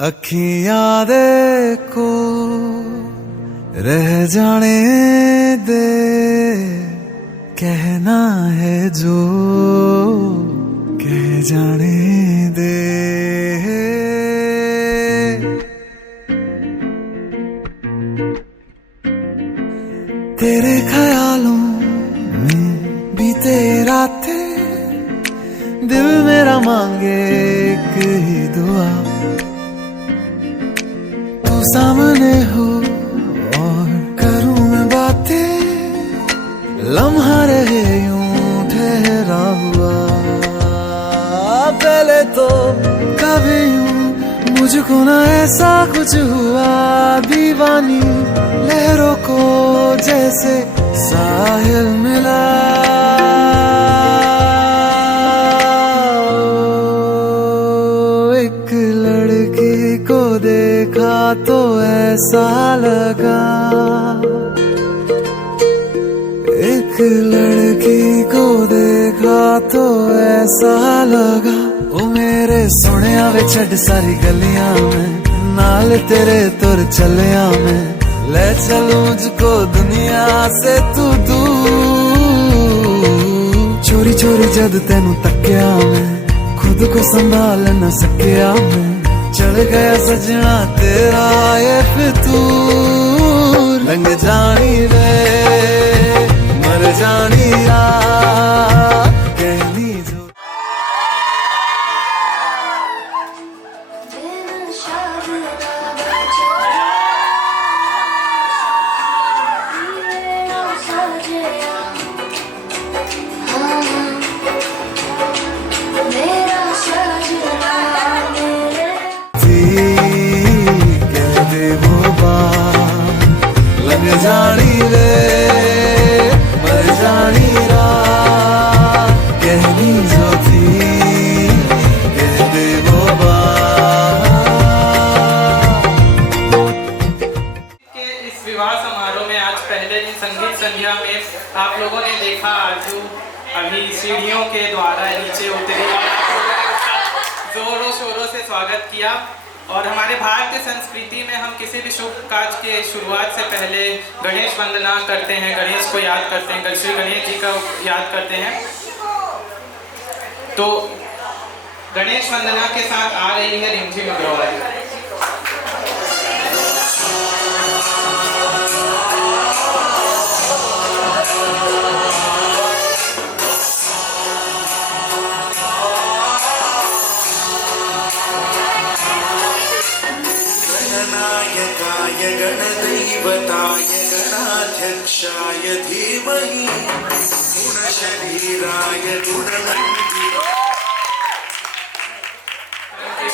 अखियां देखो रह जाने दे, कहना है जो कह जाने दे। तेरे ख्यालों में बीते रातें, दिल मेरा मांगे एक ही दुआ, तू सामने हो और करूं मैं बातें, लम्हा रहे यूं ठहरा हुआ। पहले तो कभी यूं मुझको ना ऐसा कुछ हुआ, दीवानी लहरों को जैसे साहिल मिला। एक लड़की को देखा तो ऐसा लगा, एक लड़की को देखा तो ऐसा लगा। ओ मेरे सोनिया वे छड़ सारी गलियां में, नाल तेरे तुर चलिया मैं, ले चलूं मुझको दुनिया से तू दूर। चोरी चोरी जद तेनू तक्या मैं, खुद को संभाल न सकिया मैं, चढ़ गया सजना तेरा ये फितूर। रंग जानी रे मर जानी रा, कहनी जो लग जानी रे मर जानी रा, कहनी जो थी कह दे वो के इस विवाह समारोह में आज पहले दिन संगीत संध्या में आप लोगों ने देखा आरजू अभी सीढ़ियों के द्वारा नीचे उतरी और जोरों शोरों से स्वागत किया। और हमारे भारतीय संस्कृति में हम किसी भी शुभ काज के शुरुआत से पहले गणेश वंदना करते हैं, गणेश को याद करते हैं, श्री गणेश जी का याद करते हैं। तो गणेश वंदना के साथ आ रही है रिमझिम अग्रवाल। गणनायकाय गणदैवताय गणाध्यक्षाय धीमहि गुणशरीराय गुणनन्दिताय।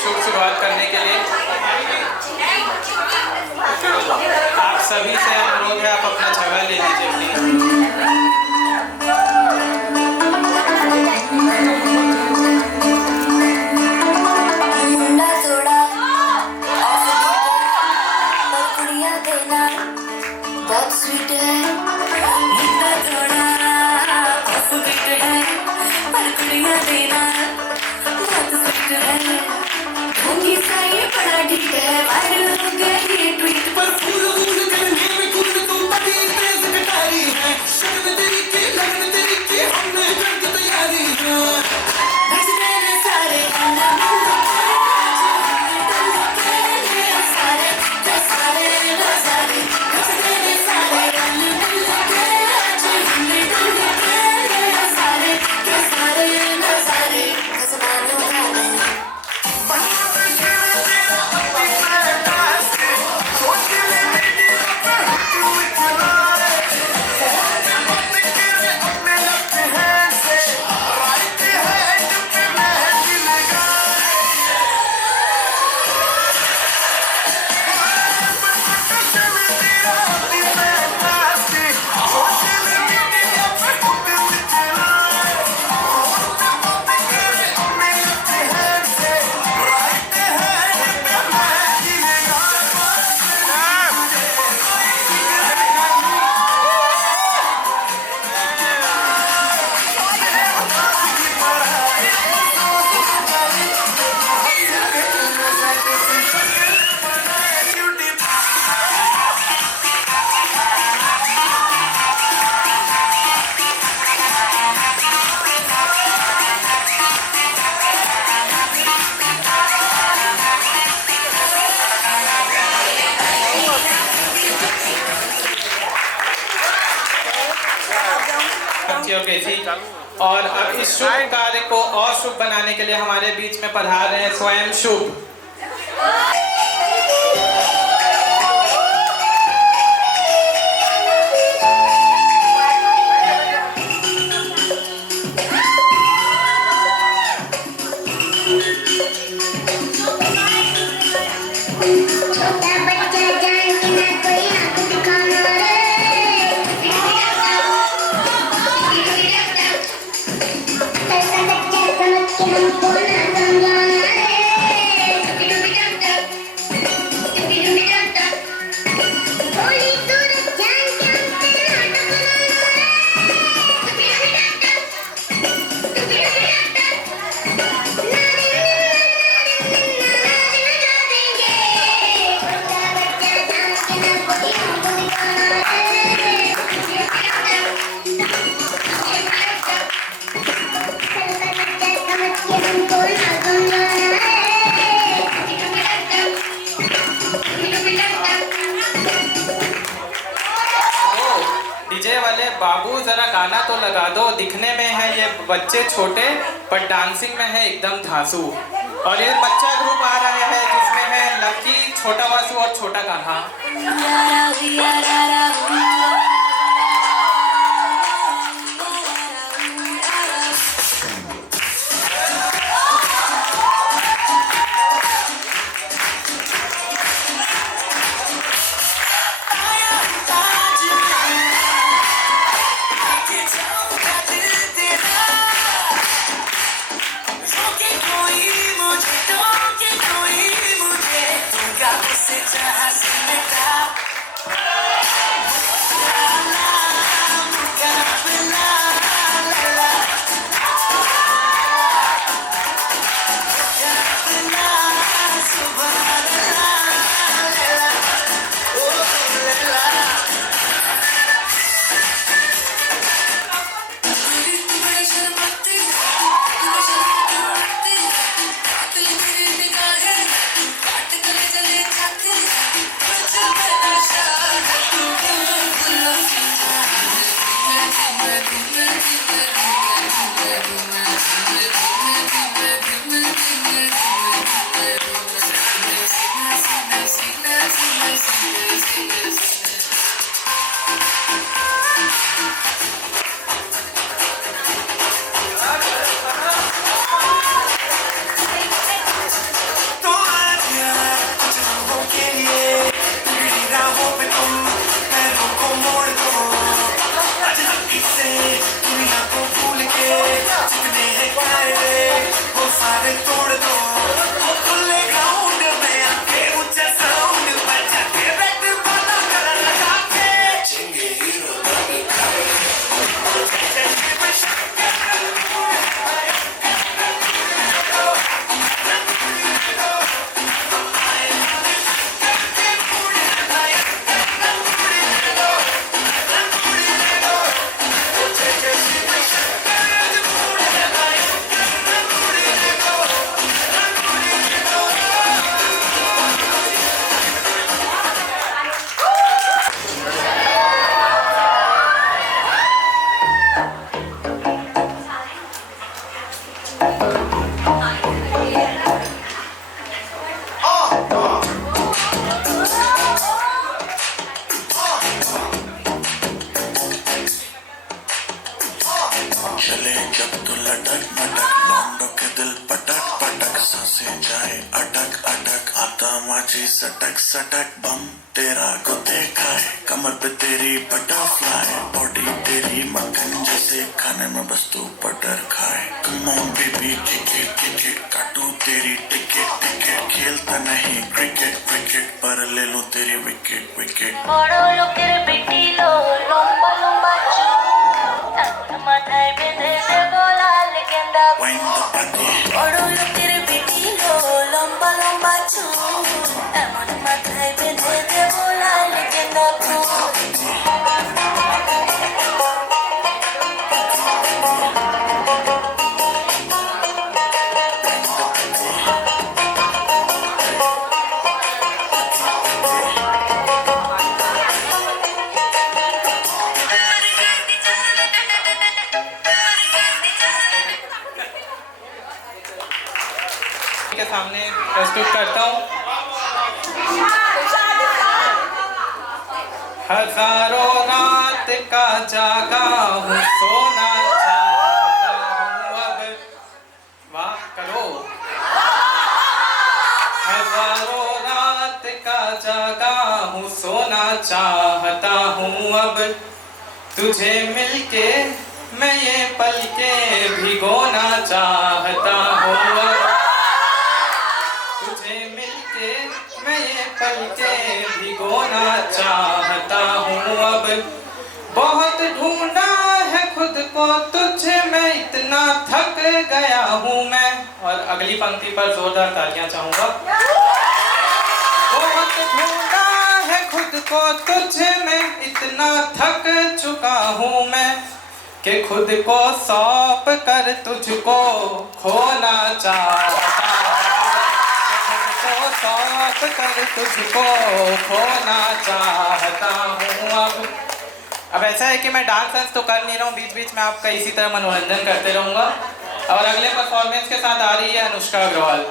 शुभ शुरुआत करने के लिए आप सभी से अनुरोध है, आप अपना जगह ले लीजिए प्लीज। बहुत स्वीट है, मुन्ना थोड़ा ऑफबीट है, पर कुड़ियाँ देना बहुत स्वीट है। ढोंगी सा ये बड़ा ठीक है, वायरल हो गया ये ट्वीट पर, फूल फूल करने में कूद तुम बड़ी तेज कटारी है। कोरियोग्राफी। और अब इस शुभ कार्य को और शुभ बनाने के लिए हमारे बीच में पधार रहे हैं स्वयं शुभ। डीजे वाले बाबू जरा गाना तो लगा दो। दिखने में है ये बच्चे छोटे पर डांसिंग में है एकदम धांसू। और ये बच्चा ग्रुप आ रहा है जिसमें है लक्की, छोटा वासु और छोटा कान्हा। चले जब तो लटक मटक लौंडों के दिल पटक पटक सांसें जाए अटक अटक आता माझी सटक सटक बम तेरा को देखा है कमर पे तेरी बटरफ्लाई बॉडी तेरी मक्खन जैसे खाने में बस तू बटर खाए कम ऑन बेबी किक काटू तेरी टिकट टिकट खेलता नहीं क्रिकेट क्रिकेट पर ले लूं तेरी विकेट विकेट বড় লোকের বেটি লো লম্বা লম্বা চুল মাথায় বেঁধে দেব লাল গেন্দা Wind the body বড় লোকের বেটি লো লম্বা লম্বা চুল এমন মাথায় বেঁধে দেব লাল গেন্দা ফুল प्रस्तुत करता हूँ। हजारों रात का जागा हूँ, सोना चाहता हूँ अब। वाह करो। हजारों रात का जागा हूँ, सोना चाहता हूँ अब। तुझे मिलके मैं ये पल के भिगोना चाहता हूँ अब। तुझे मिलके मैं ये पल के भिगोना चाहता हूँ अब। बहुत ढूंढा है खुद को तुझ में, इतना थक गया हूँ मैं। और अगली पंक्ति पर जोरदार तालियां चाहूंगा। बहुत ढूंढा है खुद को तुझ में, इतना थक चुका हूँ मैं कि खुद को सौंप कर तुझको खोना चाहता हूँ। खुद को सौंप कर तुझको खोना चाहता हूँ अब ऐसा है कि मैं डांस वांस तो कर नहीं रहा हूँ, बीच बीच में आपका इसी तरह मनोरंजन करते रहूँगा। और अगले परफॉर्मेंस के साथ आ रही है अनुष्का अग्रवाल।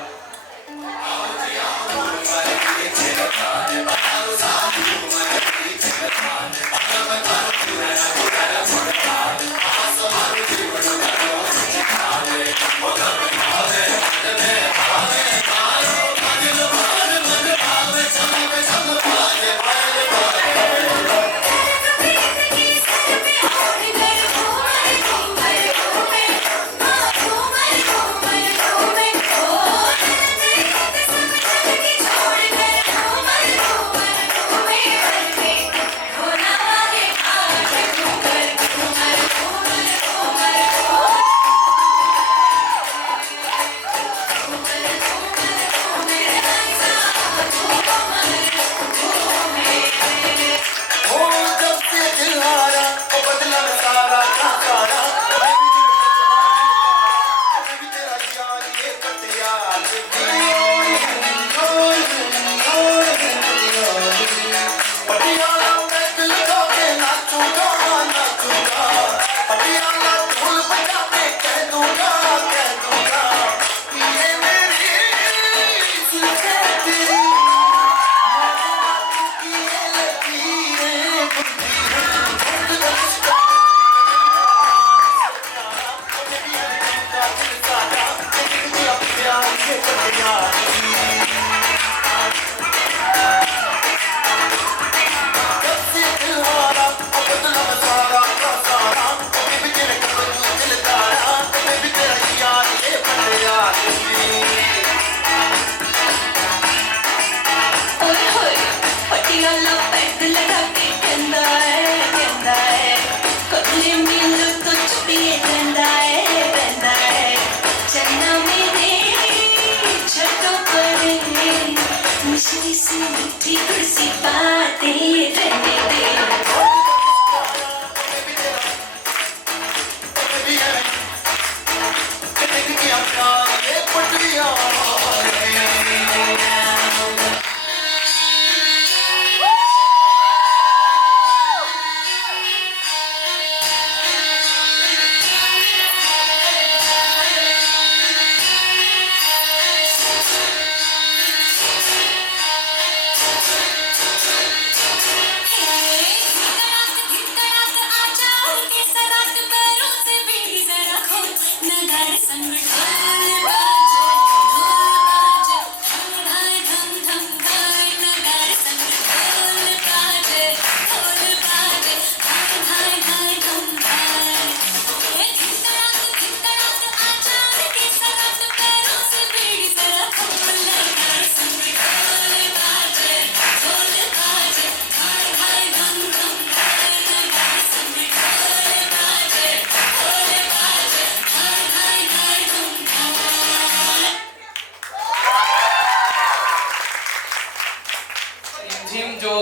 जो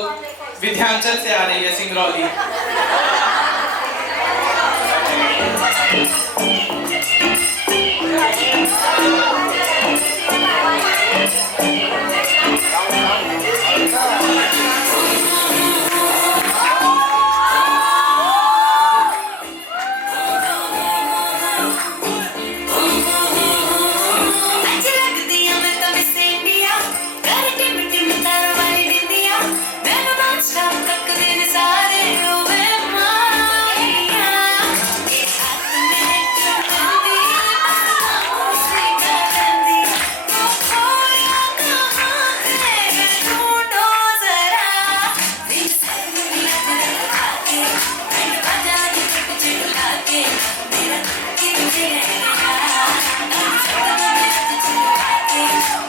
विध्यांचल से आ रही है, सिंगरौली। के मेरा कितने रह गया चुला के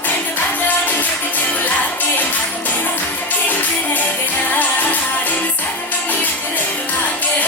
बैंड बाजा चुला के मेरा कितने रह गया रहा के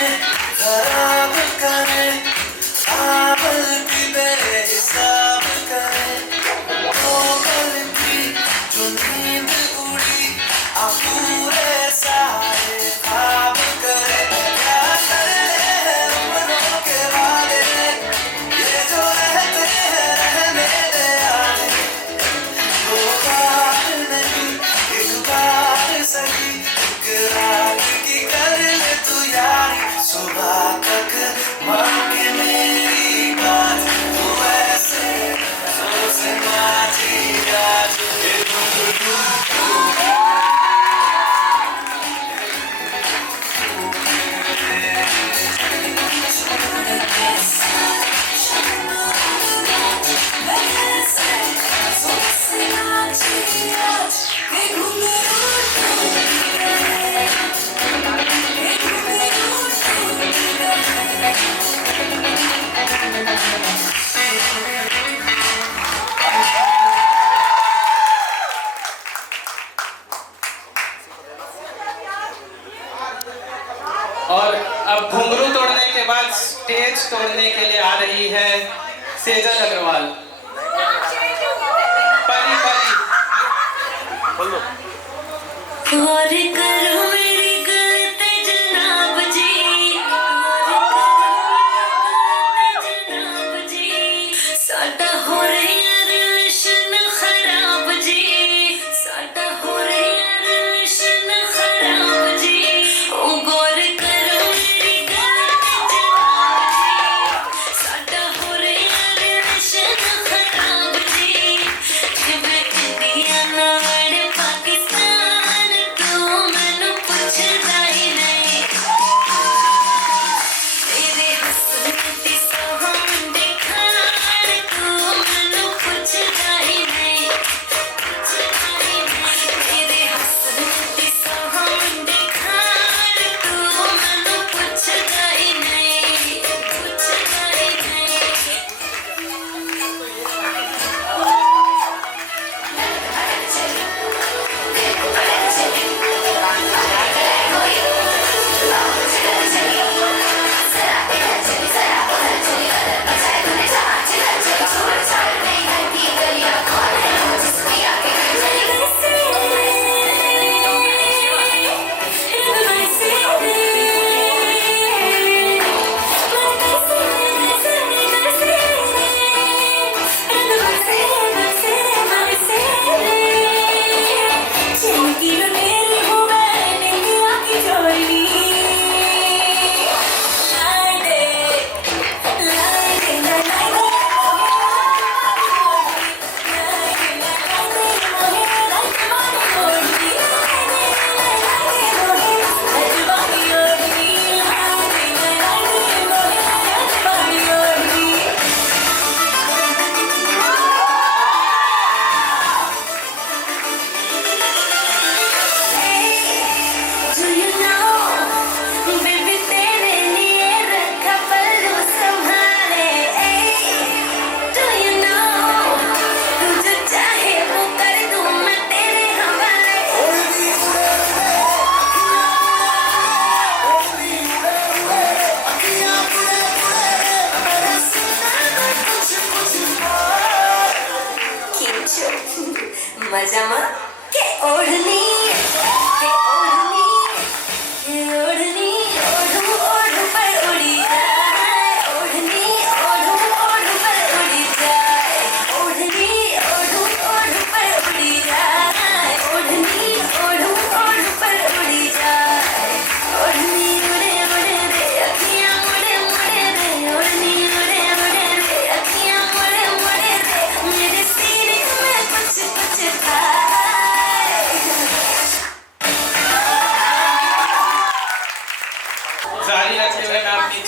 खराब करे आबल की बेहिसाब करे ओ गलती जो नींद उड़ी अब पूरे सारे ख्वाब करे क्या करे उम्रों के वाले ये जो रहते हैं रहने दे आने दो बार नहीं एक बार सही एक रात की कर ले तू यारी सुबह तक मांगे मेरी बात तू ऐसे सोच माची आज और अब घुंघरू तोड़ने के बाद स्टेज तोड़ने के लिए आ रही है सेजल अग्रवाल। परी परी और करो मेरी गलती जनाब जी जनाब जी साडा हो रहा रिलेशन खराब जी साडा हो रहा रिलेशन खराब जी ओ गौर करो मेरी गलती जनाब जी साडा हो रहा रिलेशन खराब जी जिवें इंडिया नाल पाकिस्तान तू मैनू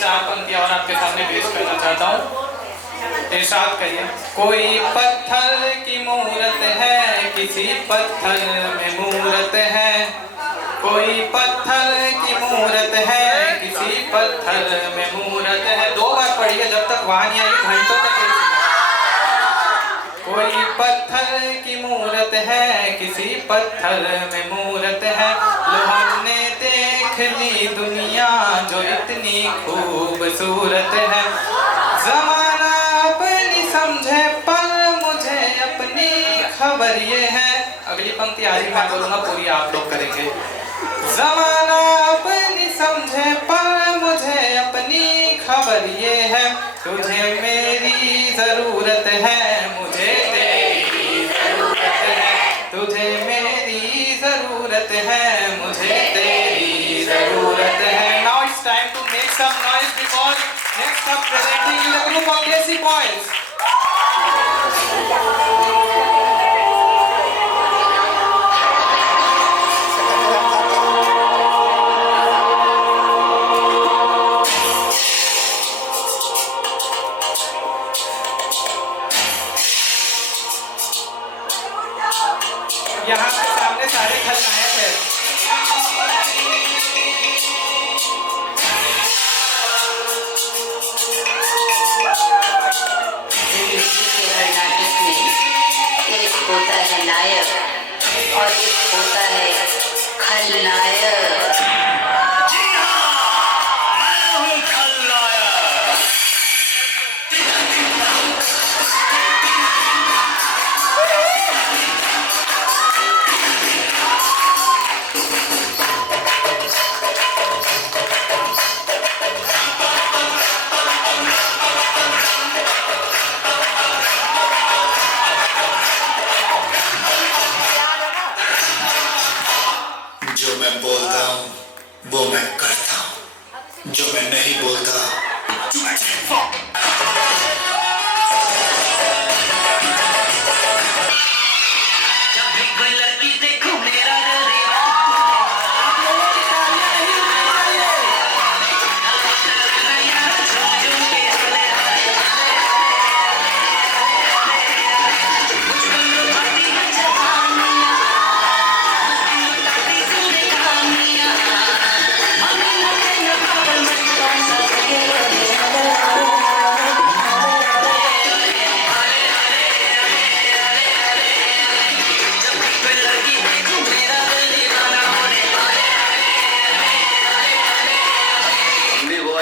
चार पंक्तियां और आपके सामने पेश करना चाहता हूँ। इरशाद करिए। कोई पत्थर की मूरत है, किसी पत्थर में मूरत है। कोई पत्थर की मूरत है, किसी पत्थर में मूरत है। 2 बार पढ़िए, जब तक वहां नहीं आई घंटों तक। कोई पत्थर की मूरत है, किसी पत्थर में मूरत है। लो हमने देख ली दुनिया जो इतनी खूबसूरत है। जमाना अपनी समझे पर मुझे अपनी खबर ये है। अगली पंक्ति आज मैं बोलूंगा, पूरी आप लोग करेंगे। जमाना अपनी समझे पर मुझे अपनी खबर ये है। तुझे मेरी जरूरत है, मुझे तेरी जरूरत है। तुझे मेरी जरूरत है, मुझे तेरी जरूरत है। Now it's time to make some noise because next up presenting is a group of Desi boys. यहाँ पे सामने सारे खलनायक हैं। एक होता है नायक और एक होता है खलनायक। जो मैं बोलता हूँ वो मैं करता हूँ, जो मैं नहीं बोलता जब भी कोई लड़की देखूं मेरा दिल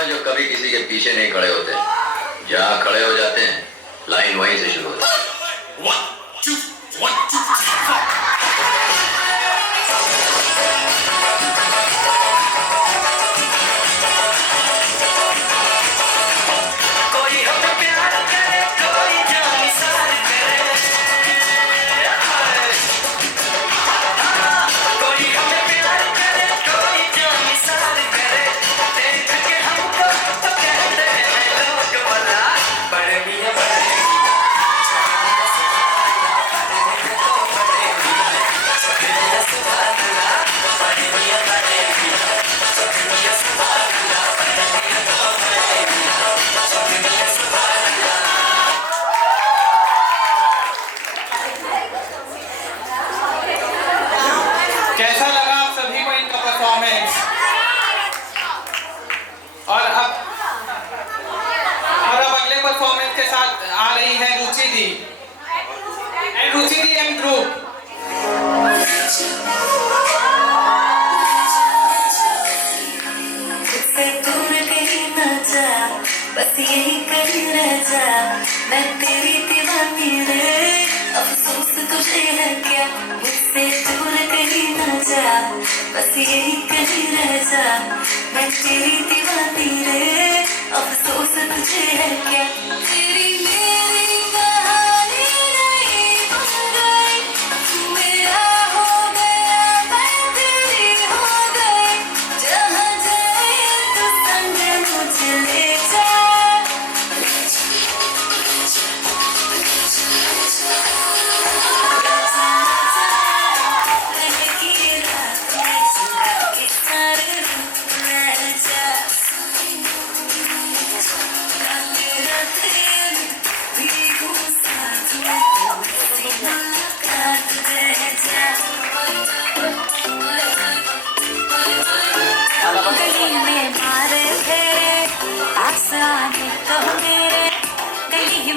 जो कभी किसी के पीछे नहीं खड़े होते, जहाँ खड़े हो जाते हैं लाइन वहीं से शुरू होती है। कैसा लगा आप सभी को इनका परफॉर्मेंस? और अब अगले परफॉर्मेंस के साथ आ रही है रुचि दी एंड ग्रुप। बस यही कहीं रह जा, मैं तेरी दीवानी रे। अफसोस तुझे है क्या, मुझसे दूर कहीं ना जा। बस यही कहीं रह जा, मैं तेरी दीवानी रे। अफसोस तुझे है क्या, तेरी मेरी कहानी नहीं बन गई। तू मेरा हो गया, मैं तेरी हो गई। जहाँ जाए तो संग मुझे ले जा।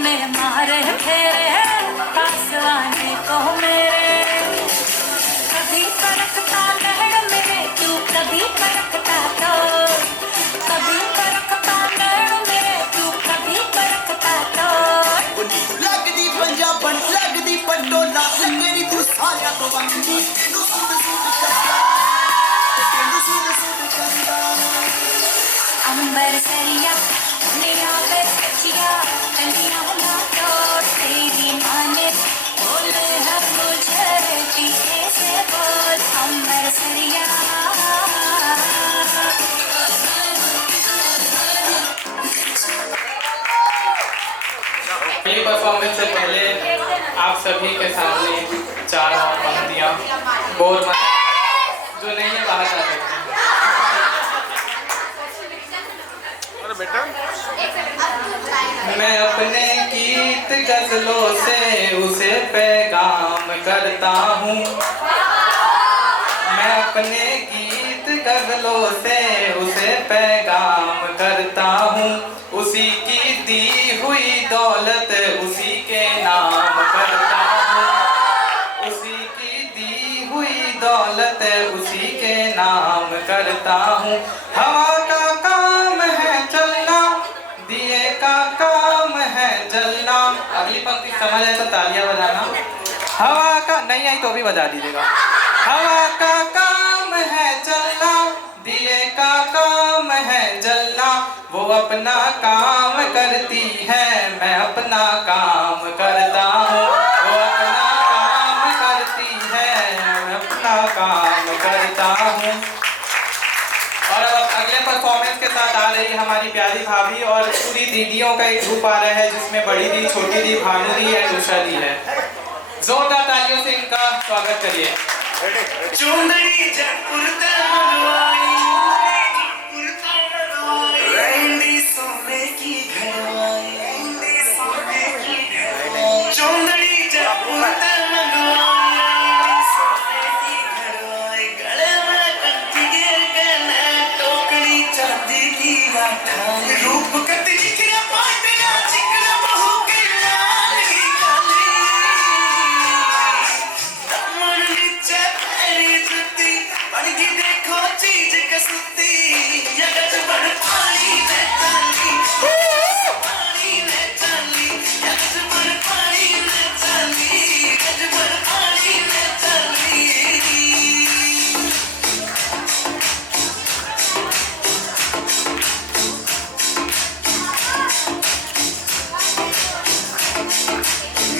में मारे फेरे पास आने को मेरे। कभी परखता नैन मेरे तू, कभी परखता तो, कभी परखता नैन मेरे तू, कभी परखता तो। लगदी पंजाबन लगदी पटोला, लगदी तू सारिया तो वंदी। तेनू सूट सूट करदा, तेनू सूट सूट करदा। अंबर सरिया मेरा बचिया, कलिया ना तोड़ तेरी माने बोले हर मुझे पीछे से बोल। अंबर सरिया ये परफॉर्मेंस से पहले आप सभी के सामने 4 और पंक्तियाँ बोल जो नहीं है बाहर जा सकते। मैं अपने गीत गजलों से उसे पैगाम करता हूँ। मैं अपने गीत गजलों से उसे पैगाम करता हूँ। उसी की दी हुई दौलत उसी के नाम करता हूँ। उसी की दी हुई दौलत उसी के नाम करता हूँ। हवा का काम है चलना, दिए का काम है जलना। अगली पंक्ति समझ आए तो तालियां बजाना। हवा का नहीं आई तो भी बजा दीजिएगा। हवा का काम है चलना, दिए का काम है जलना। वो अपना काम करती है, मैं अपना काम करता हूँ। वो अपना काम करती है, मैं अपना काम करता हूँ। और अब अगले परफॉर्मेंस के साथ आ रही हमारी प्यारी भाभी और पूरी दीदियों का एक ग्रुप आ रहा है जिसमें बड़ी दी, छोटी दी, भानु दी है, उषा दी है। जोरदार तालियों से इनका स्वागत करिए। चुंदड़ी जयपुर ते मनवाई, रहंदी सोने की घरवाई, चुंदड़ी जयपुर ते मनवाई, सोने की घरवाई। गले में कंठी घेर के मैं टोकरी चांदी की लाठाई। रूप कति निखरा पाटिया चिकना बहू के लाल की काली। मन नीचे पैरी जुती, पड़गी देखो चीज कसुती। यगज बड़ पानी में चाली, पानी में चाली। यगज बड़ पानी में चाली, यगज बड़ पानी में चाली।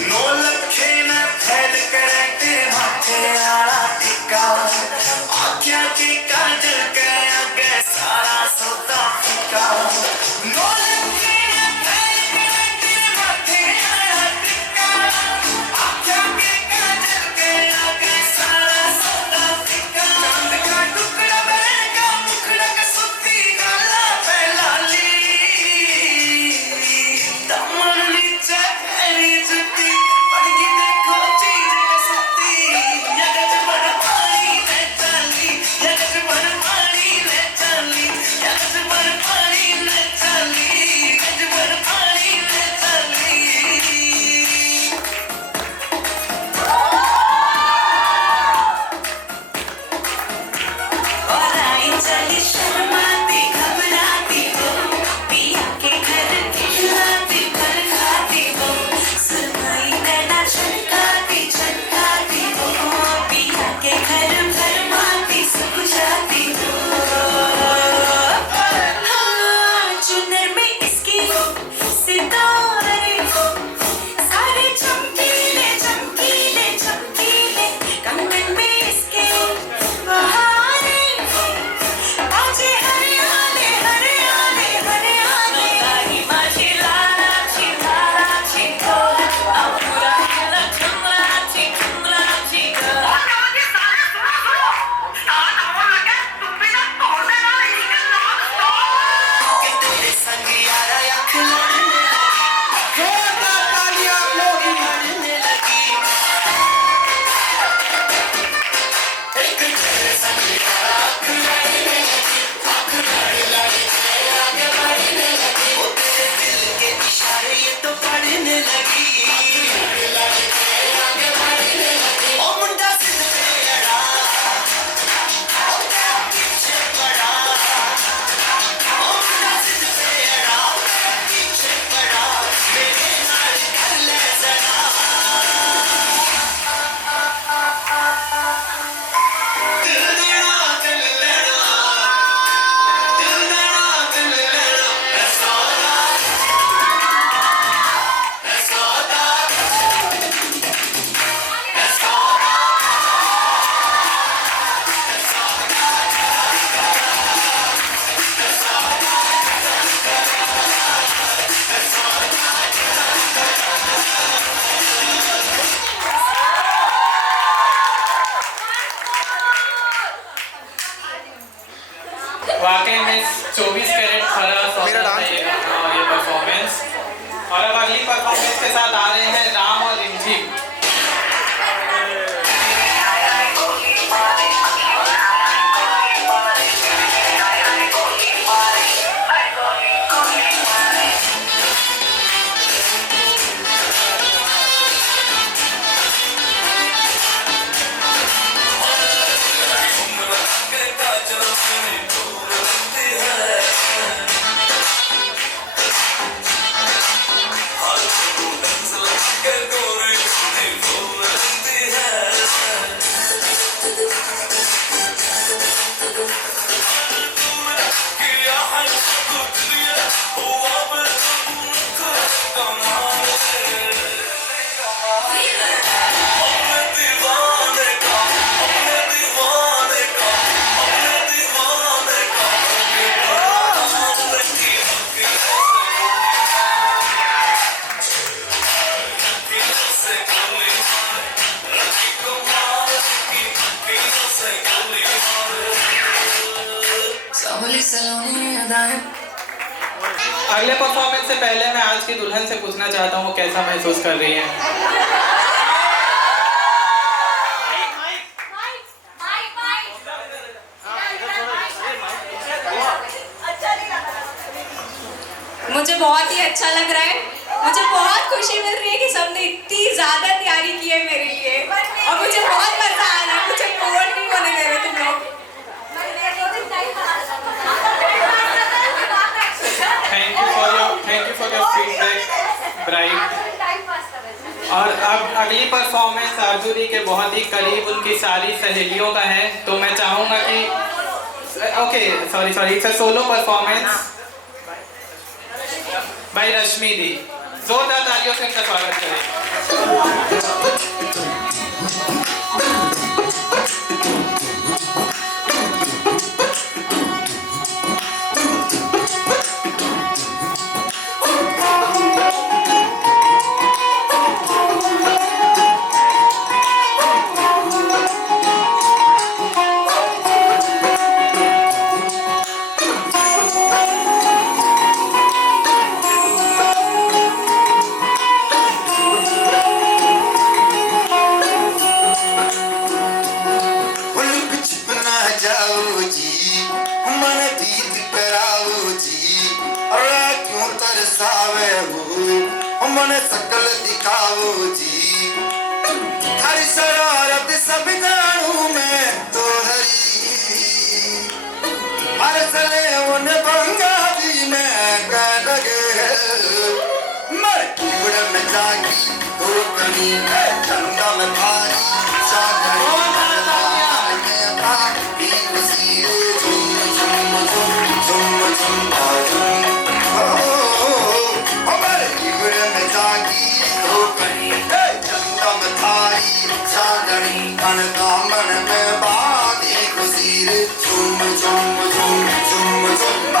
नौ लखे न फैल करे ते माथे आला टिका। आँखियाँ की काजल के आगे सारा सौदा फीका। नौ लखे न फैल करे ते माथे आला टिका। आँखियाँ की काजल के आगे सारा सौदा फीका। चांद का टुकड़ा बनेगा मुखड़ा का सुती गाला पे लाली। दामन नीचे पैरी जुती, पड़गी देखो चीज कसुती। यगज बड़ पानी में चाली, यगज बड़ पानी में चाली। यगज बड़ पानी में चाली, यगज बड़ पानी में चाली। और आई चली शर्माती घबराती वो, पिया के घर खिलाती पर खाती वो। सुरमई नैना छनकाती छनकाती वो, पिया के घर भरमाती सब जाती वो। हाँ, चुनर में इसकी सितारे सारे चमकीले चमकीले चमकीले। कंगन में इसके बहारे बाजे वाकई में 24 कैरेट खरा सौदा था ये गाना और ये परफॉर्मेंस। और अब अगली परफॉर्मेंस के साथ आ रहे हैं राम और रिमझिम। अगले परफॉर्मेंस से पहले मैं आज की दुल्हन से पूछना चाहता हूँ वो कैसा महसूस कर रही है। मुझे बहुत ही अच्छा लग रहा है। मुझे बहुत खुशी मिल रही है कि सबने इतनी ज्यादा तैयारी की है मेरे लिए और मुझे बहुत मजा आ रहा है। मुझे बोर नहीं होने दे रहे तुम लोग। Thank you for your feedback bright. और अब अगली परफॉर्मेंस अर्जुनी के बहुत ही करीब उनकी सारी सहेलियों का है, तो मैं चाहूँगा कि sorry it's a solo performance by Rashmi di. जोरदार तालियों से इनका स्वागत करें। मन सकल दिखाओ जी, हर शरारत सब जानू मैं तो हरी, हर सले उन बंगाली में कह लगे मर बुढ़ में जागी तो कहीं चंदा में भारी सागरी में था भी उसी झुम झुम झुम झुम झुम दामन में बादी खुशी रे झूम झूम झूम झूम झूम।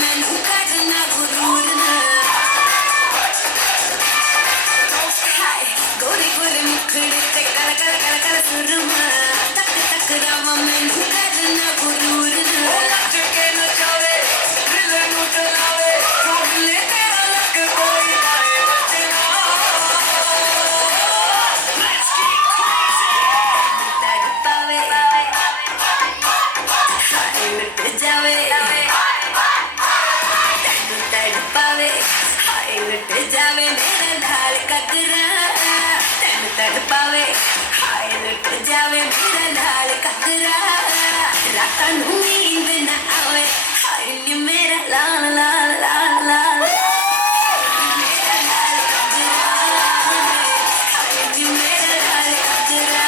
मैनू करना गुरूर ना हाय गोरे गोरे मुखड़े ते कल कल कल कल सुरमा तक तक रामा मैनू करना गुरूर ना नच के नचावे दिल नू चलावे बोले तेरा लक कोई नाए बचना Let's get crazy तड़पावे हाय लुट जावे तड़पावे हाय लुट जावे मेरा लाल कतरा तड़पावे हाय लुट जावे मेरा लाल कतरा रातां नू नींद ना आवे हाय नी मेरा लाल लाल लाल लाल मेरा लाल कतरा हाय नी मेरा लाल कतरा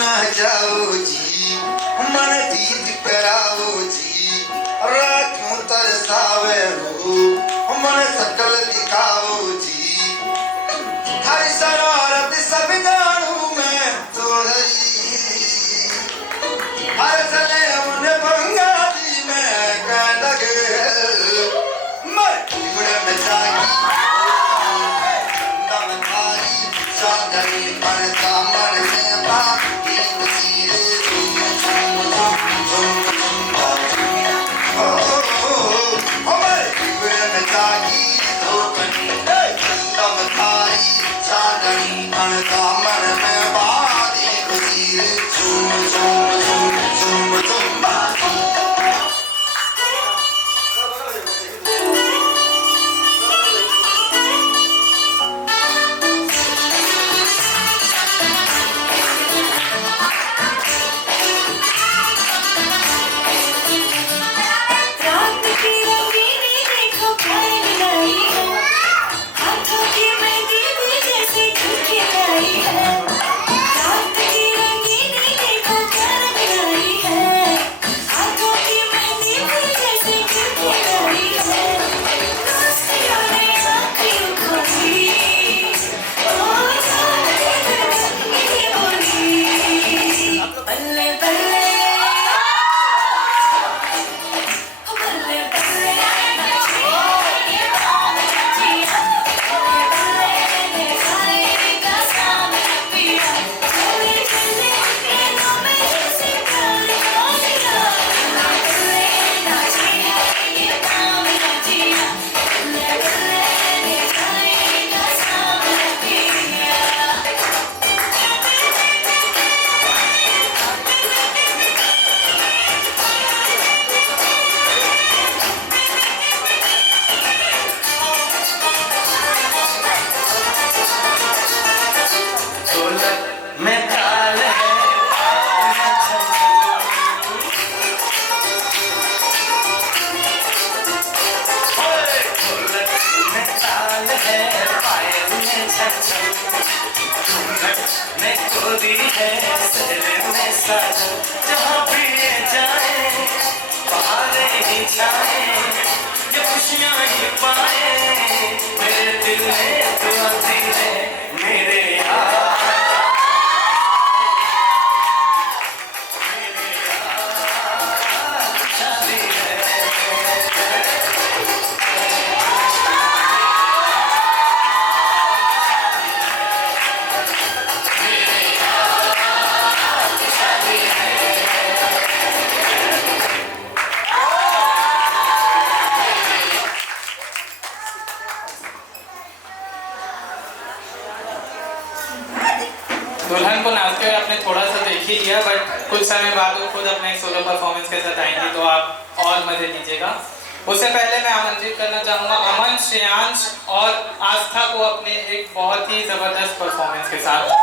ना जाओ जी मन दीद कराओ जी राखूं तरसावे हो मन सकल दिखाओ जी हर शरारत सब जानू मैं तोड़ई हर चले उन पंगा दी मैं कह लगे मर बुढ़े में जागी दम थारी चांदनी पर दामन में बाकी बसीरे झूम झूम झूम झूम ओ मर बुढ़े में जागी धोकनी दम थारी चांदनी पर दामन में बाकी बसीरे झूम झूम झूम झूम झूम रात की रंगीनी देखो प्यार लाई है हाथों की मेहंदी भी जैसे खिलखिलाई है रात की रंगीनी देखो प्यार लाई है हाथों की मेहंदी भी जैसे खिलखिलाई है दोस्तियों ने आँखें खोली ओ ये बोली बल्ले बल्ले बल्ले बल्ले जिया बल्ले ने खाए का सामने पिया बल्ले बल्ले नैनों में जैसे प्यार खो लिया बल्ले नाचे ये काम न जिया बल्ले बल्ले ने खाए का सामने पिया ढोलक में ताल है ढोलक में ताल है पायल में छछन घूंघट में गोरी है सहरे में साजन जहाँ भी ये जाए बहारे ही जाए ये खुशियाँ ही पाए मेरे दिल में दुआ दी है मेरे यार शादी है दुल्हन को नाचते हुए आपने थोड़ा सा देख ही लिया, बट कुछ समय बाद वो खुद अपने एक सोलो परफॉर्मेंस के साथ आएंगी, तो आप और मजे लीजिएगा। उससे पहले मैं आमंत्रित करना चाहूँगा अमन हिमांश, श्रेयांश और आस्था को अपने एक बहुत ही जबरदस्त परफॉर्मेंस के साथ।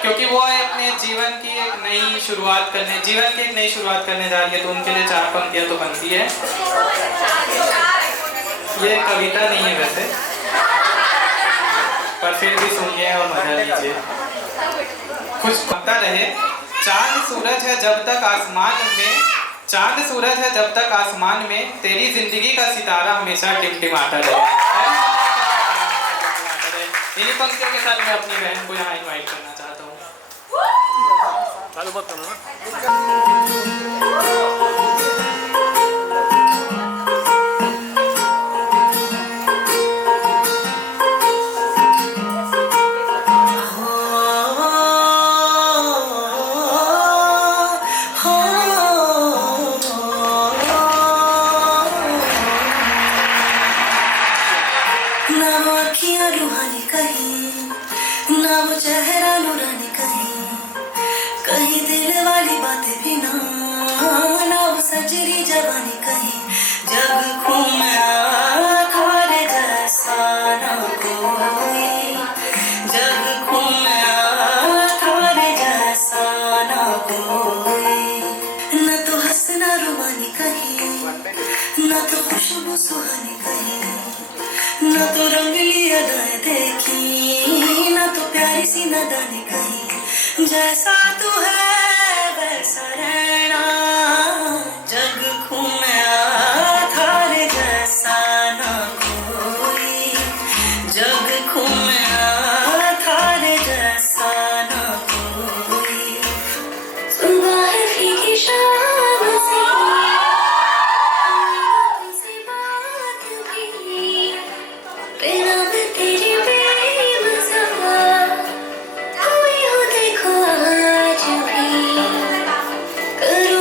क्योंकि वो अपने जीवन की एक नई शुरुआत करने जा रही है, तो उनके लिए 4 पंक्तियां तो बनती है। ये कविता नहीं है वैसे, पर फिर भी सुनिए और मजा लीजिए। कुछ पता रहे, चांद सूरज है जब तक आसमान में, तेरी जिंदगी का सितारा हमेशा टिमटिमाता रहे। इन्हीं पंक्तियों के साथ मैं अपनी बहन को यहाँ इनवाइट करना चाहता हूँ। चालू मत करना कहीं दिल वाली बातें भी ना वो सजरी जवानी कहीं जग घूमया थारे जैसा ना कोई, जग घूमया थारे जैसा ना कोई। न तो हंसना रुबानी कहीं, न तो खुशबू सुहानी कहीं, न तो रंगली अदाएं देखी, न तो प्यारी सी नदानी कहीं। जैसा तू है वैसा रहना, जग घूमया थारे जैसा ना कोई, जग घूमया थारे जैसा ना कोई। सुबह फीकी शाम से तुमसे बात की, बिना तेरी बेमज़ा करो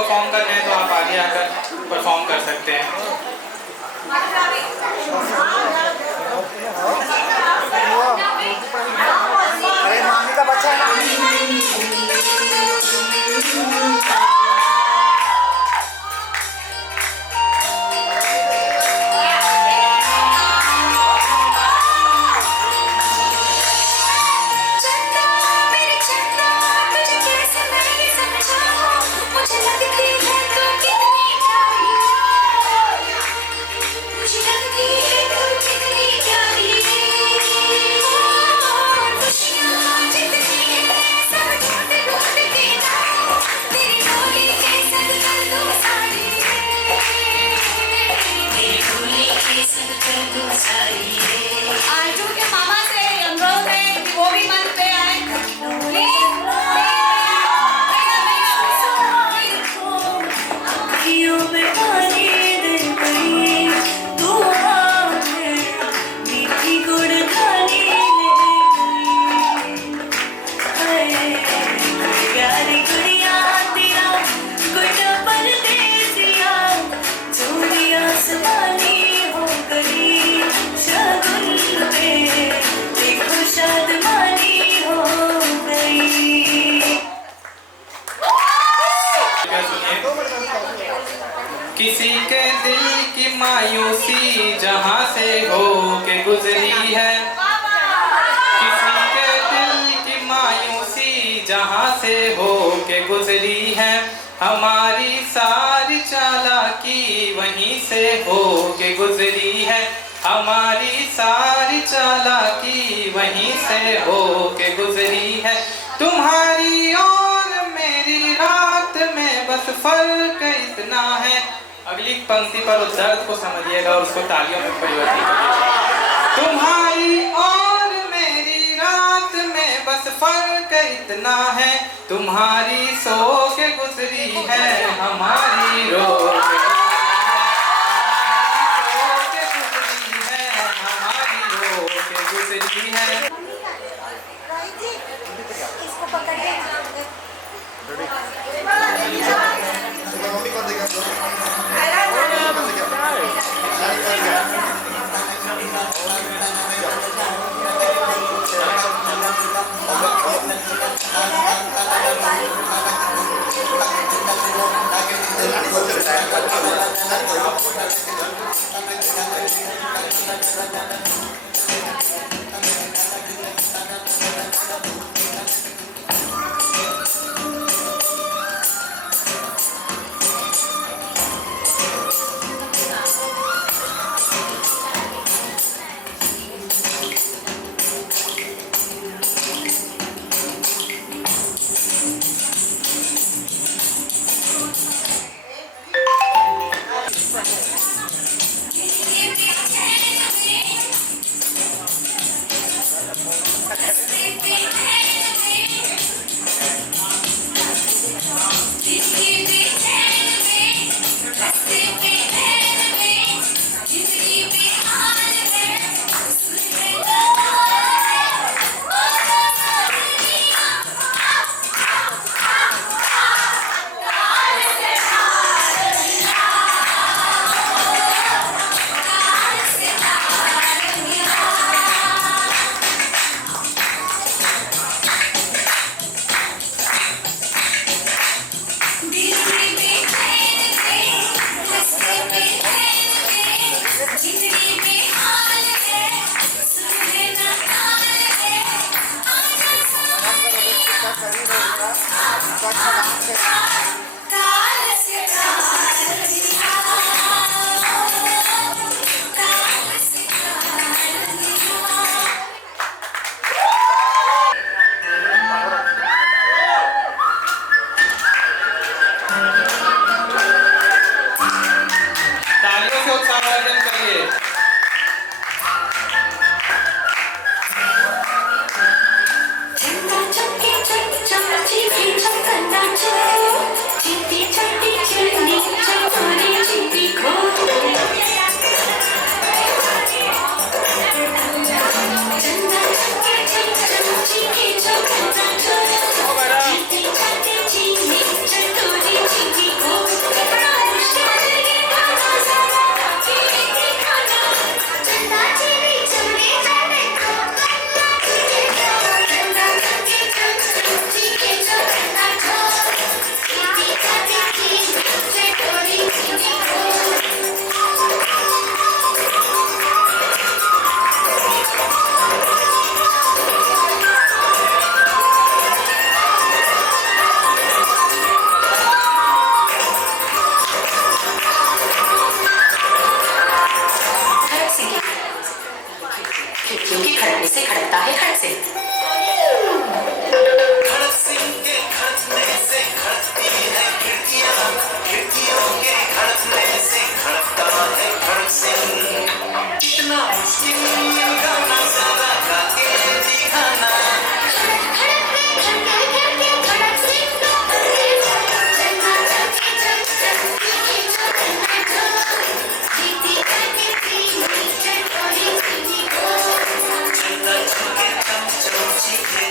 परफॉर्म करना है तो आप आगे आकर परफॉर्म कर सकते हैं। अरे मामी का बच्चा है ना। चंदा मेरे चंदा तुझे कैसे मैं ये समझाऊं, मुझे लगती है तू कितनी प्यारी, मुझे लगती है तू कितनी प्यारी, खुशियाँ जितनी है सब ढूंढ ढूंढ के लाऊं, तेरी डोली के संग कर दूं सारी, तेरी डोली के संग कर दूं सारी। आरजू के मामा से अनुरोध है कि वो भी मंच पे आए आँखियों में पानी दे गई तू, आके मीठी गुड़ खानी ले गई, प्यारी गुड़िया तेरा गुड परदेसिया, चोरी आसमानी हो गई, शगुन पे देखो शादमानी हो गई। किसी के दिल की मायूसी जहाँ से हो के गुजरी है, किसी के दिल की मायूसी जहाँ से हो के गुजरी है, हमारी सारी चालाकी वहीं से हो के गुजरी है, हमारी सारी चालाकी वहीं से हो के गुजरी है, तुम्हारी और मेरी रात में बस फर्क इतना है। अगली पंक्ति पर उस दर्द को समझिएगा और उसको तालियों में परिवर्तित कीजिए। तुम्हारी और मेरी रात में बस फर्क इतना है, तुम्हारी सो के गुजरी है, हमारी रो के गुजरी है, हमारी रो के गुजरी है। इसको पकड़िए।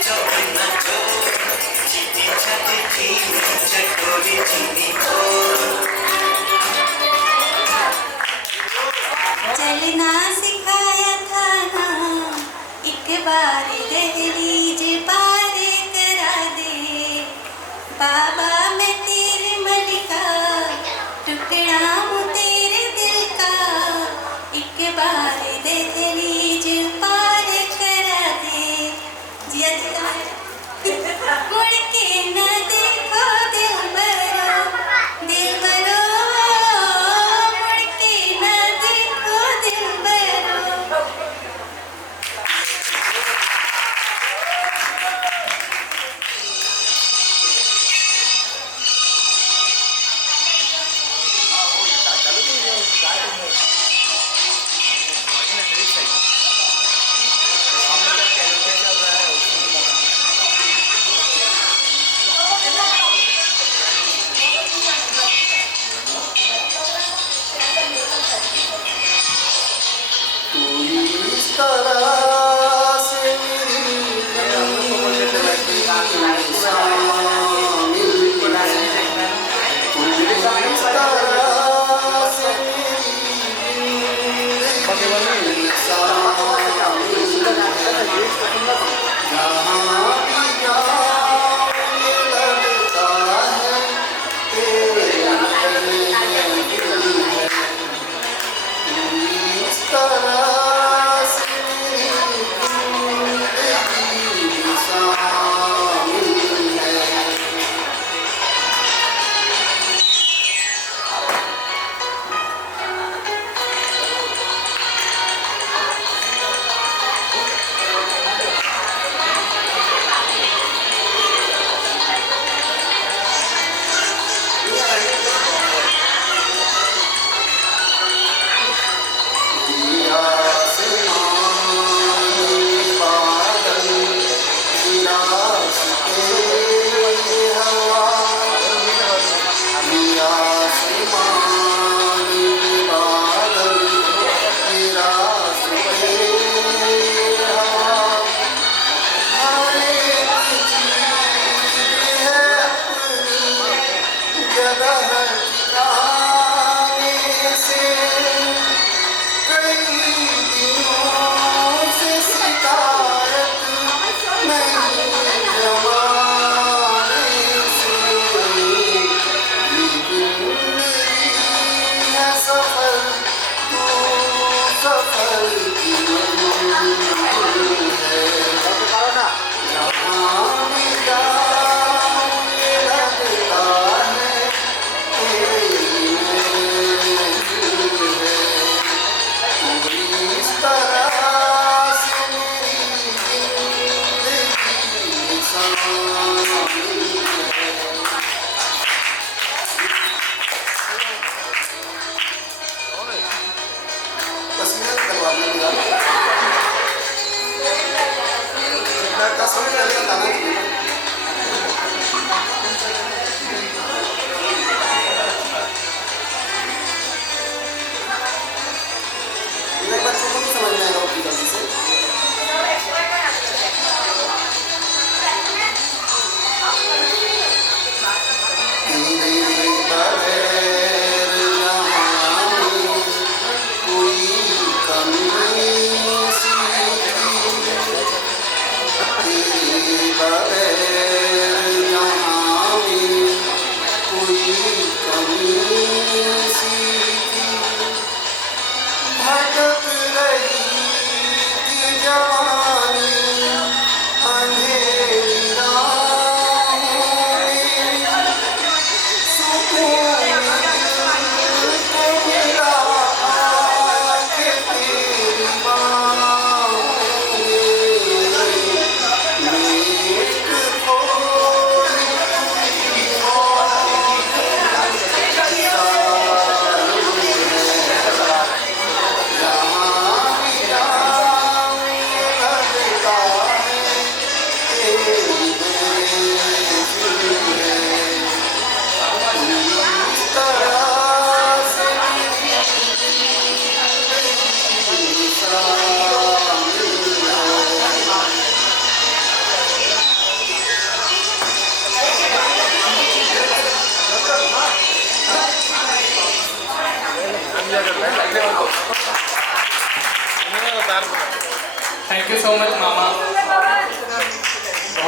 जो बिना जो चीनी छाती चीनी चकोरी चीनी को चलना सिखाया था ना एक बार दहलीज पार करा दे बाबा मैं तेरे मलिका टुकड़ा हूँ तेरे दिल का एक बार दहलीज पार करा दे जिया मुड़ के न देखो दिल भरो मुड़ के न देखो दिल भरो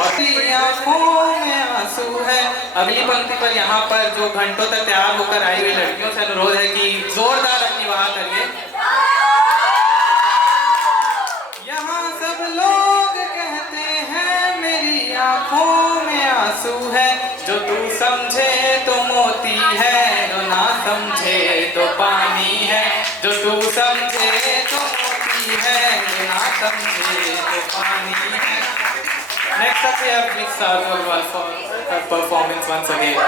आंखों में आंसू है। अगली पंक्ति पर यहाँ पर जो घंटों तक तैयार होकर आई हुई लड़कियों से अनुरोध है कि जोरदार अपनी वाह करिए। यहाँ सब लोग कहते हैं मेरी आंखों में आंसू है, जो तू समझे तो मोती है, जो ना समझे तो पानी है, जो तू समझे तो मोती है, जो ना समझे तो पानी है। Next up we have Mixa Agarwal for her performance once again.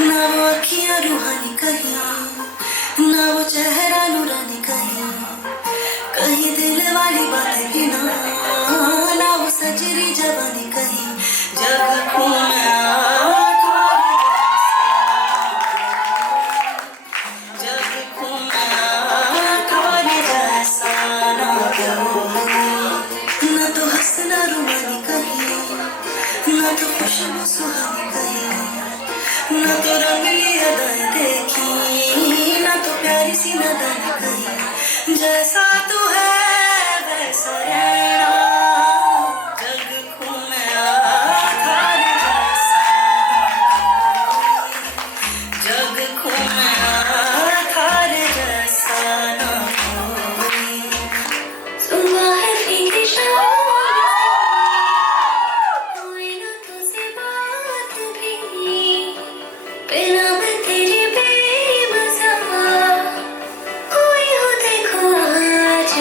ना वो अखियाँ रूहानी कहीं, ना वो चेहरा नूरानी कहीं, कहीं दिल वाली बातें भी ना वो सजरी जवानी कहीं, जग घूमे तुम्हारे जैसा ना ना तो हंसना रूहानी कहीं, ना तो खुशबू सुहानी कहीं, ना तो रंगली अदाएं देखी, ना तो प्यारी सी नदान कहीं, जैसा तू है वैसा रहना, जग घूमे थारे जैसा, जग घूमे थारे जैसा ना कोई। सुबह है भीगी शाम, कोई ना तुझसे बात भी, बिना मैं तेरी बेमज़ा, कोई हो देखो आज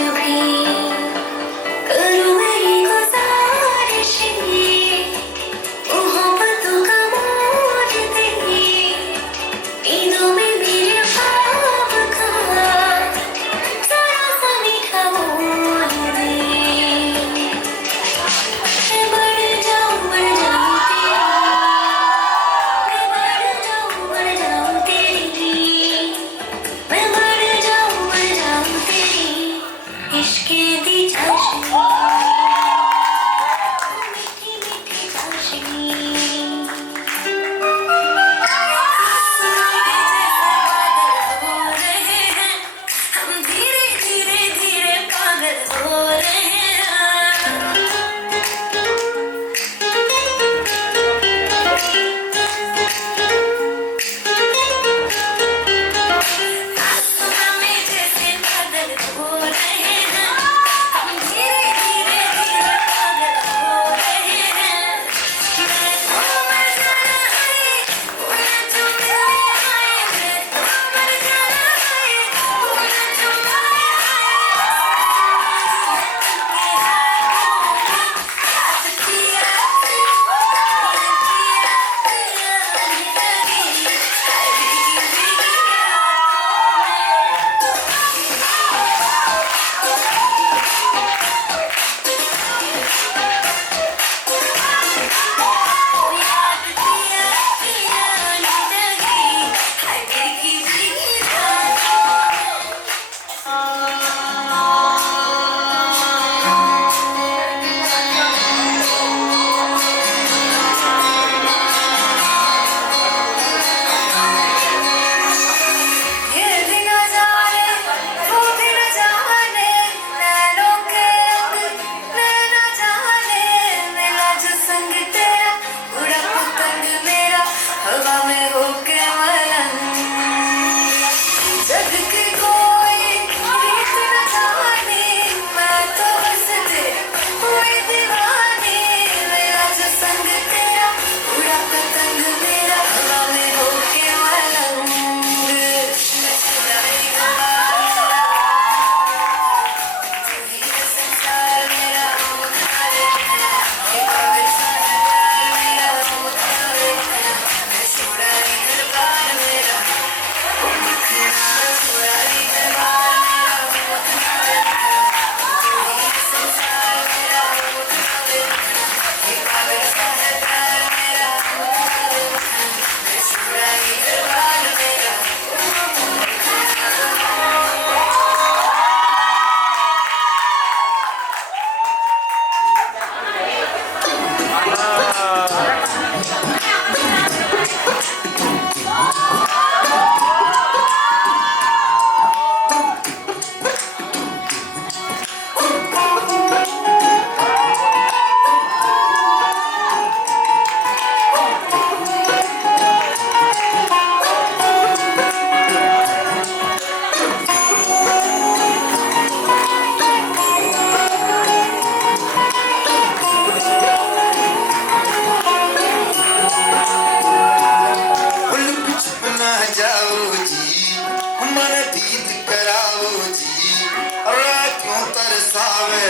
फसावे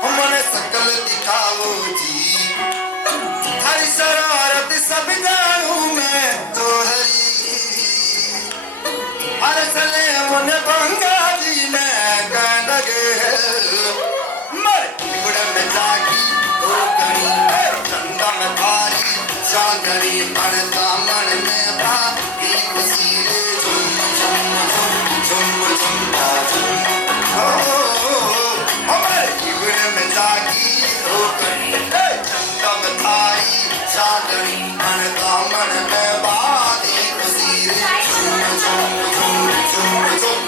हमने सकल दिखाओ जी हरी शरारत सब जानू मैं तोहरी हर सले मन बंगा जी मैं कह लगे मर गुड़ में जागी तो करी चंदा में भारी चांदनी पड़ता मन में भागी खुशी रे झुम झुम झुम झुम झुम हमारे गुड़ में जागी तो करी चंदा में भारी चांदनी पड़ता मन में भागी खुशी रे झुम झुम झुम झुम झुम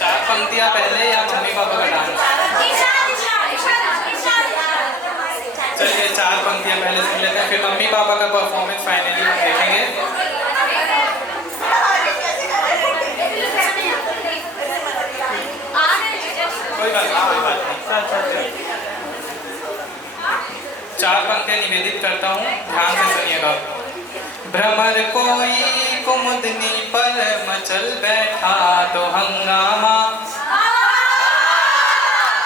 चार पंक्तियां पहले या मम्मी पापा का डांस? चलिए चार पंक्तियां पहले सुन लेते हैं, फिर मम्मी पापा का परफॉर्मेंस फाइनली देखेंगे। कोई बात नहीं। चार पंक्तियां निवेदित करता हूँ, ध्यान से सुनिएगा। भ्रमर कोई कुमुदनी पर मचल बैठा तो हंगामा,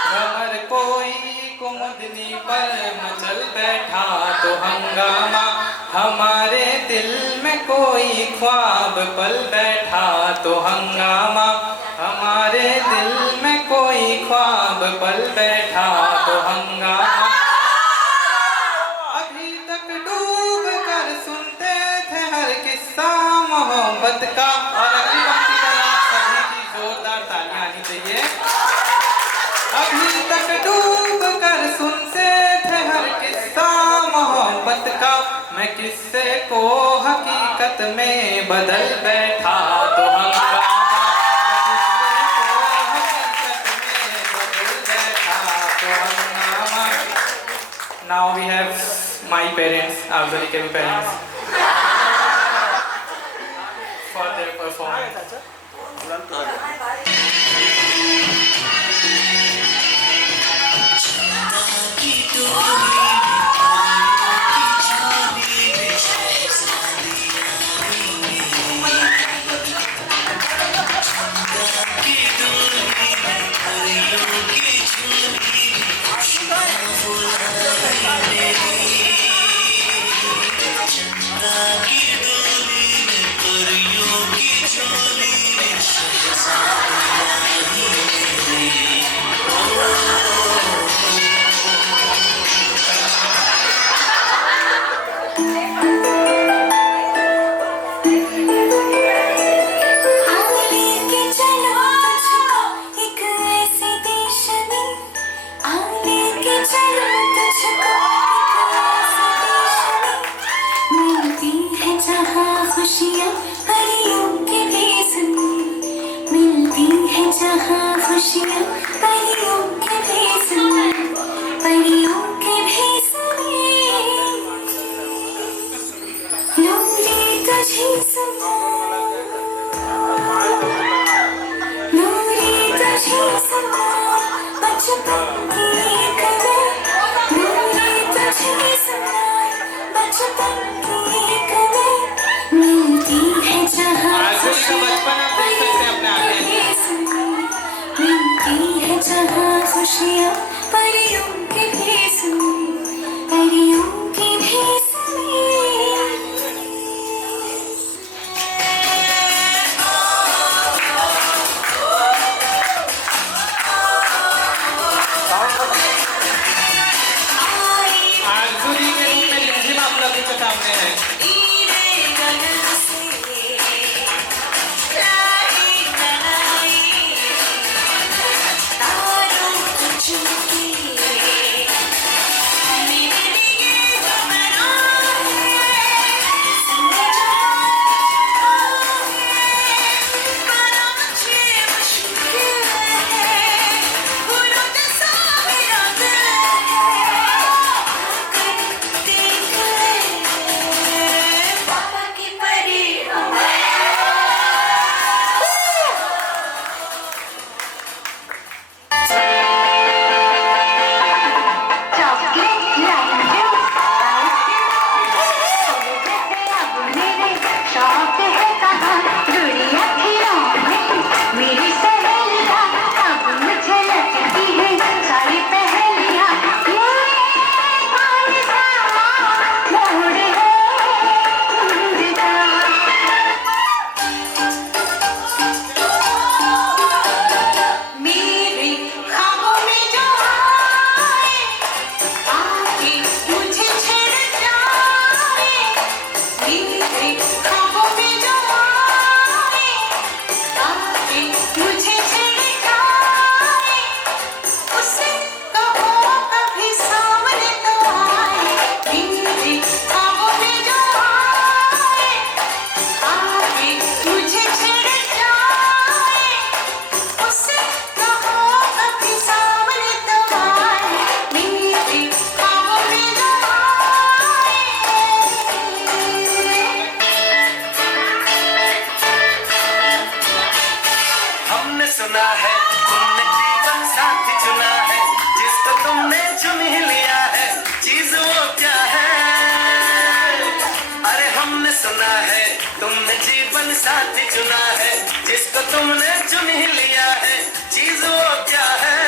भ्रमर कोई कुमुदनी पर मचल बैठा तो हंगामा, हमारे दिल में कोई ख्वाब पल बैठा तो हंगामा, हमारे दिल में कोई ख्वाब पल बैठा तो हंगामा, अभी तक डूब कर सुनते थे हर किस्सा मोहब्बत का। और अगली पंक्ति पर आप सभी की जोरदार तालियां आनी चाहिए। अभी तक डूब कर सुनते थे हर किस्सा मोहब्बत का, मैं किस्से को हकीकत में बदल बैठा तो हंगामा, Now we have my parents, Avzali parents, for their performance. की खुशियाँ परियों के भेस में, परियों के भेस में लूंगी तुझे समा, लूंगी तुझे समा बचपन की कदर, लूंगी तुझे समा बचपन की कदर मिलती है जहाँ आरजू का बचपन आप देख सकते हैं अपने आगे। मिलती है जहाँ खुशियाँ परियों के भेस में, परियों के भेस में। आरजू जी के रूप में रिमझिम आप लोगों के सामने है। सुना है तुमने जीवन साथी चुना है, जिसको तुमने चुन ही लिया है, चीज वो क्या है? अरे हमने सुना है तुमने जीवन साथी चुना है, जिसको तुमने चुन ही लिया है, चीज वो क्या है?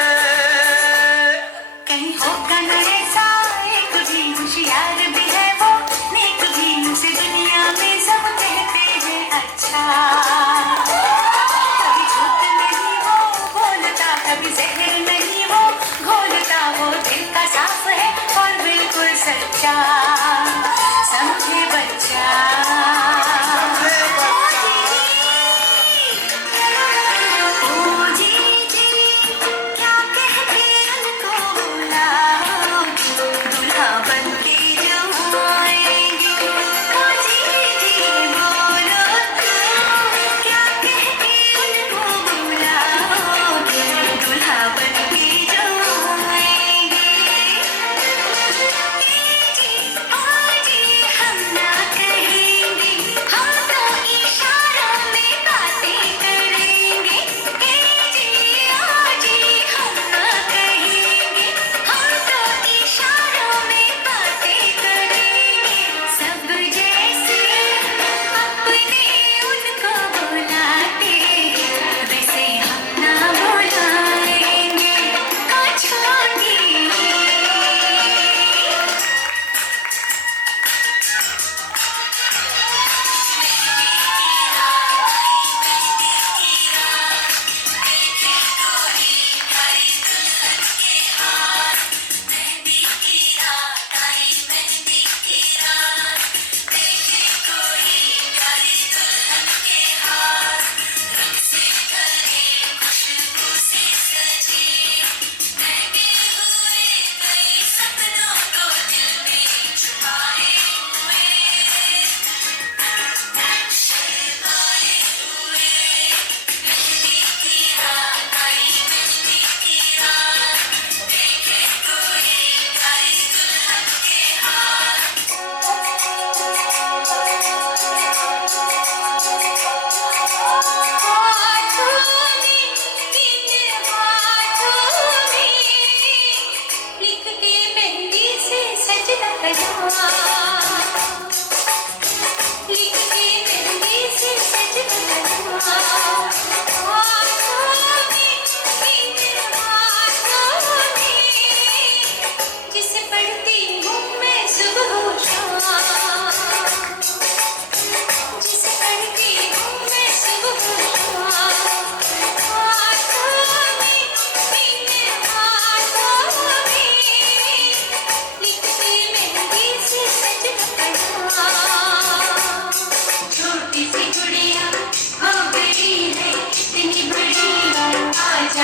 कहीं होगा न ऐसा एक भी होशियार भी है वो, नेक भी उसे दुनिया में सब कहते हैं अच्छा। कभी झूठ नहीं वो बोलता, कभी जहर नहीं वो घोलता, वो दिल का साफ है और बिल्कुल सच्चा, समझे बच्चा। ओ जी जी क्या कहते उनको बोला, दूल्हा बनके जो आएंगे। ओ जी जी बोलो तो क्या कहते उनको बोला, दूल्हा बनके जो आएंगे। जी ओ जी हम ना कहें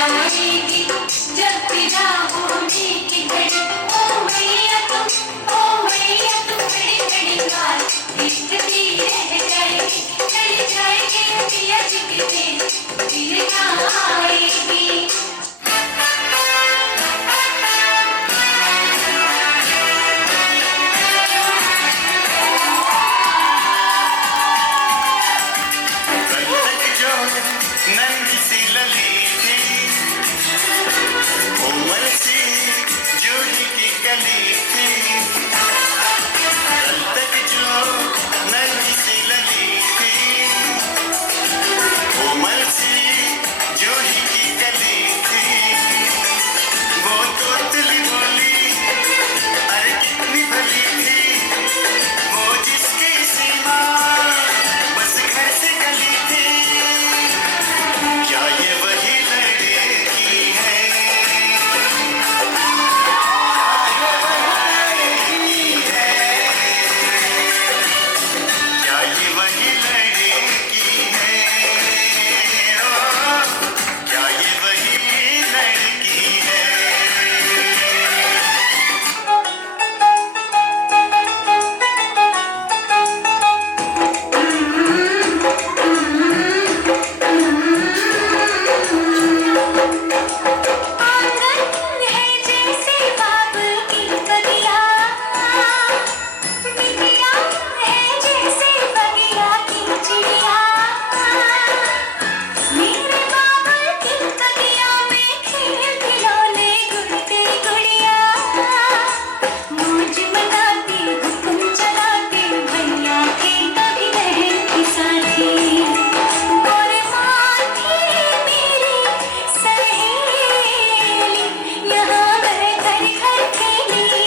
आएगी जब विदा होने की घड़ी। ओ मैया तुम बड़ी बड़ी बात देखती रह जाएगी, चली जाएगी पिया जी के देश, फिर ना आएगी। नन्ही सी लली थी, कोमल सी जूही की कली थी। कल तक जो नन्ही सी लली थी, कोमल सी जूही की कली थी, वो तोतली बोली अरे कितनी भली थी, वो जिसकी सीमा बस घर से गली थी। क्या ये वही लड़की है, क्या ये वही लड़की है, ओ, क्या ये वही लड़की है। आंगन है जैसे बाबुल की बगिया, बिटिया है जैसे बगिया की चिड़िया। मेरे बाबुल की बगिया में खेल खिलौने गुड़ते गुड़िया, मौज मनाते हुक्म चलाते भैया के कभी बहन की साथी। गोरे माथे मेरी सहेली, यहाँ मैं घर घर खेली,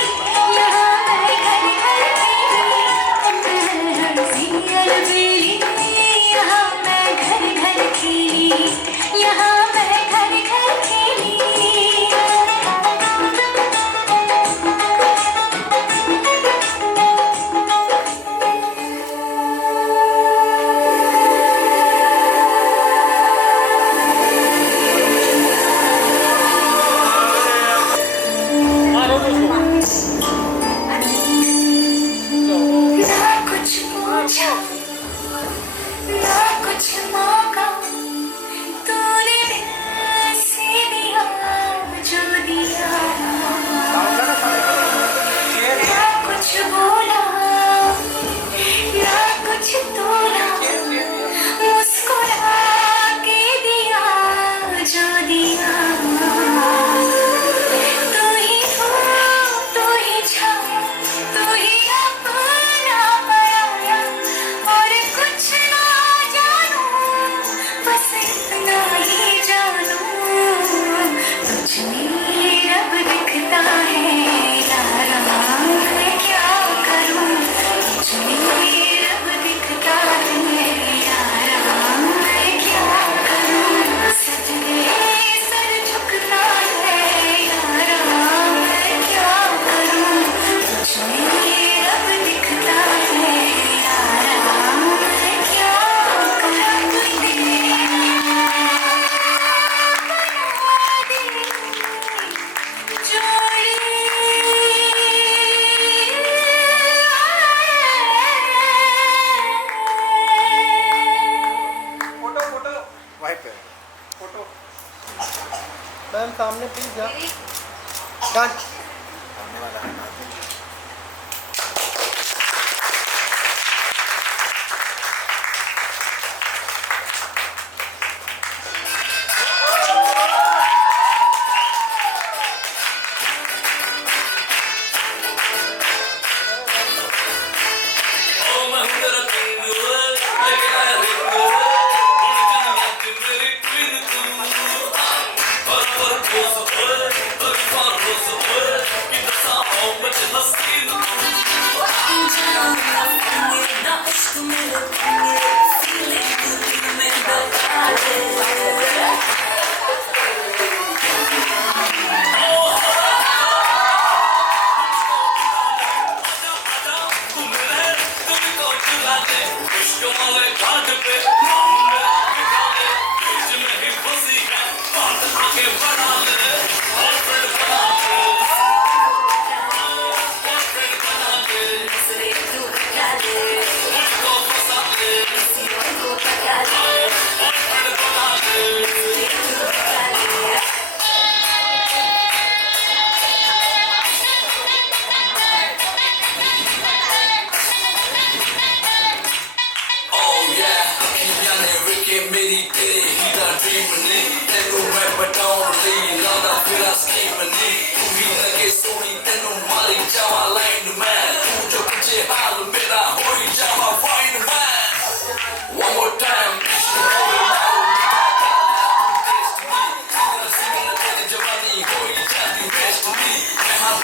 यहाँ मैं घर घर खेली। अलबेली यहाँ मैं घर घर खेली, यहाँ मैं घर घर खेली। ना कुछ पूछा ना कुछ मांगा, तूने दिल से दिया जो दिया। ना कुछ बोला ना कुछ तोला, मुस्कुरा के दिया जो दिया। तू ही हो तू ही छा, तू ही अपना पराया, और कुछ ना जानू बस इतना ही जानू। तुझ में रब दिखता है यारा, मैं क्या करूं। तुझ में रब दिखता है यारा, मैं क्या करूं। सजदे सर झुकता है यारा, मैं क्या करूं। तुझ में रब दिखता है यारा, मैं क्या करूं। मैम सामने प्लीज जा। डन। के dreaming तेनू मैं बताऊं ली लादा फिरा scheming तू ही लगे सोनी तेनू मारी जावा लाइन में तू जो पीछे हाल मेरा हो ही जावा फाइन में one more time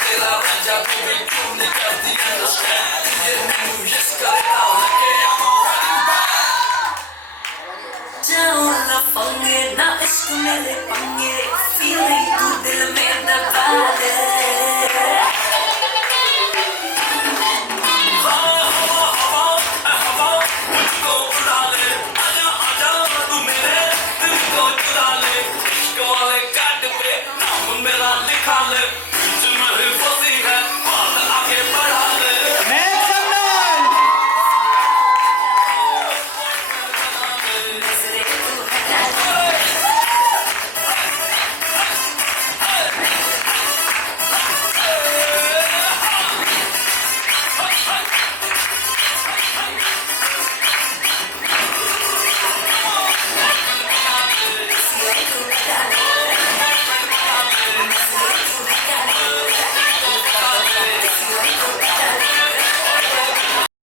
तेरा राजा बेबी क्यों नहीं करती understand ये मैनू yes करेगा लगे I'm already back जाओ ना पंगे ना इश्क मेरे पंगे